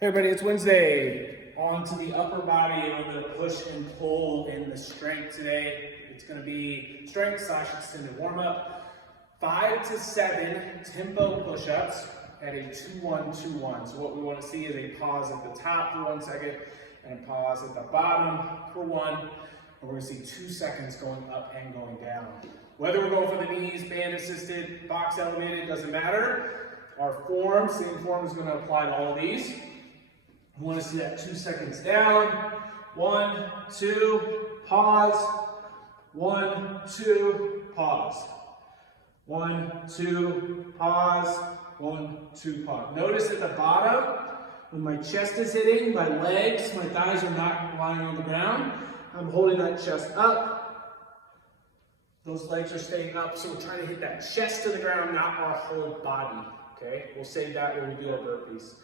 Hey everybody, it's Wednesday. On to the upper body, a little bit of push and pull in the strength today. It's going to be strength / extended warm up. 5 to 7 tempo push-ups at a 2-1-2-1. So what we want to see is a pause at the top for 1 second and a pause at the bottom for 1. And we're going to see 2 seconds going up and going down. Whether we're going for the knees, band assisted, box elevated, doesn't matter. Our form, same form is going to apply to all of these. We want to see that 2 seconds down. 1, 2, pause. 1, 2, pause. 1, 2, pause. 1, 2, pause. Notice at the bottom, when my chest is hitting, my legs, my thighs are not lying on the ground. I'm holding that chest up. Those legs are staying up, so we're trying to hit that chest to the ground, not our whole body. Okay? We'll save that when we do our burpees.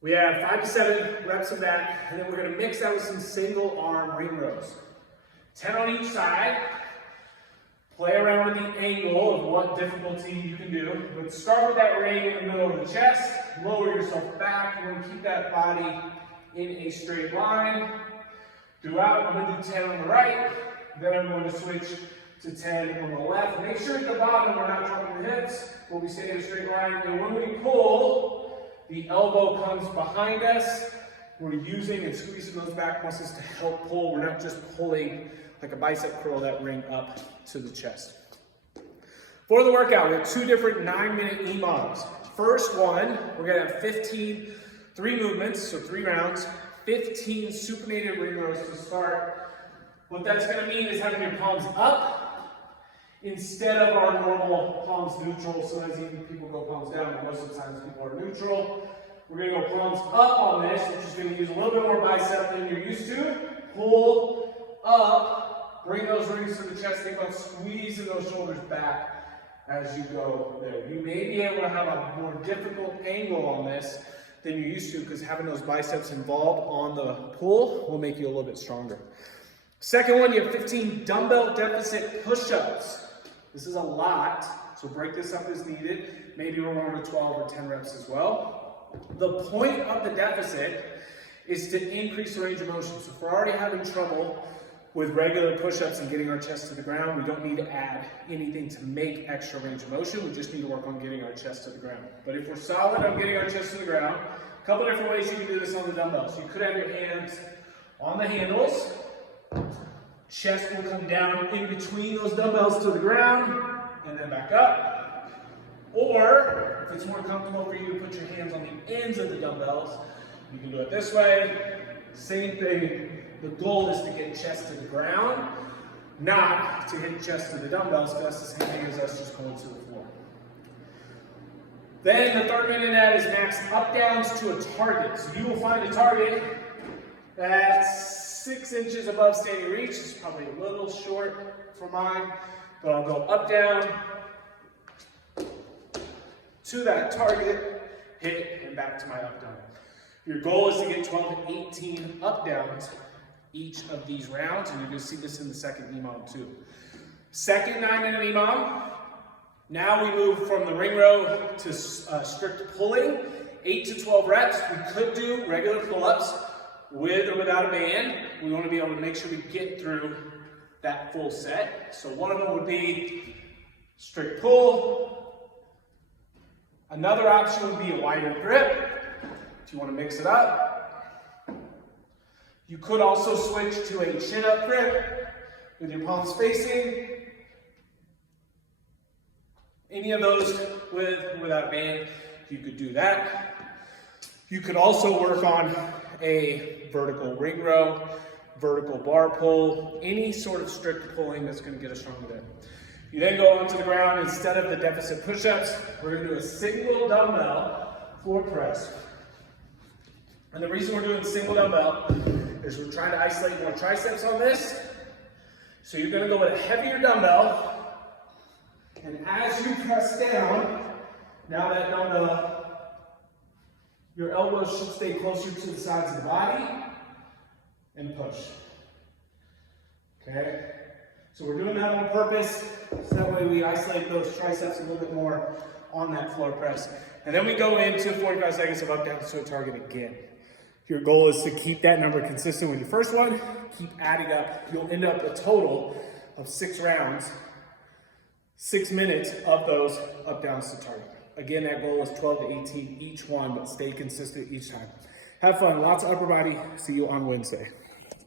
We have 5 to 7 reps of that, and then we're going to mix that with some single arm ring rows. 10 on each side. Play around with the angle of what difficulty you can do. But start with that ring in the middle of the chest. Lower yourself back. You're going to keep that body in a straight line. Throughout, I'm going to do 10 on the right. Then I'm going to switch to 10 on the left. Make sure at the bottom we're not dropping the hips. We'll be staying in a straight line. And when we pull, the elbow comes behind us. We're using and squeezing those back muscles to help pull. We're not just pulling like a bicep curl that ring up to the chest. For the workout, we have 2 different 9-minute EMOMs. First one, we're gonna have 3 movements, so 3 rounds, 15 supinated ring rows to start. What that's gonna mean is having your palms up instead of our normal palms neutral. Sometimes even people go palms down, but most of the times people are neutral. We're gonna go palms up on this, which is gonna use a little bit more bicep than you're used to. Pull up, bring those rings to the chest. Think about squeezing those shoulders back as you go there. You may be able to have a more difficult angle on this than you're used to, because having those biceps involved on the pull will make you a little bit stronger. Second one, you have 15 dumbbell deficit push-ups. This is a lot, so break this up as needed. Maybe we're going to 12 or 10 reps as well. The point of the deficit is to increase the range of motion. So if we're already having trouble with regular push-ups and getting our chest to the ground, we don't need to add anything to make extra range of motion. We just need to work on getting our chest to the ground. But if we're solid on getting our chest to the ground, a couple different ways you can do this on the dumbbells. You could have your hands on the handles. Chest will come down in between those dumbbells to the ground and then back up. Or if it's more comfortable for you to put your hands on the ends of the dumbbells, you can do it this way. Same thing. The goal is to get chest to the ground, not to hit chest to the dumbbells, because that's the same thing as us just going to the floor. Then the third minute in that is max up downs to a target. So you will find a target that's 6 inches above standing reach. It's probably a little short for mine, but I'll go up, down to that target, hit, and back to my up, down. Your goal is to get 12 to 18 up, downs each of these rounds, and you're going to see this in the second EMOM too. Second 9-minute EMOM. Now we move from the ring row to strict pulling, 8 to 12 reps. We could do regular pull-ups with or without a band. We want to be able to make sure we get through that full set. So one of them would be strict pull. Another option would be a wider grip, if you want to mix it up. You could also switch to a chin-up grip with your palms facing. Any of those with or without a band, you could do that. You could also work on a vertical ring row, vertical bar pull, any sort of strict pulling that's going to get us stronger there. You then go onto the ground. Instead of the deficit push-ups, we're going to do a single dumbbell floor press. And the reason we're doing single dumbbell is we're trying to isolate more triceps on this. So you're going to go with a heavier dumbbell, and as you press down, now that dumbbell, your elbows should stay closer to the sides of the body, and push. Okay? So we're doing that on purpose, so that way we isolate those triceps a little bit more on that floor press. And then we go into 45 seconds of up, down, to a target again. Your goal is to keep that number consistent with your first one, keep adding up. You'll end up a total of 6 rounds, 6 minutes of those up, downs to target. Again, that goal is 12 to 18 each one, but stay consistent each time. Have fun, lots of upper body. See you on Wednesday.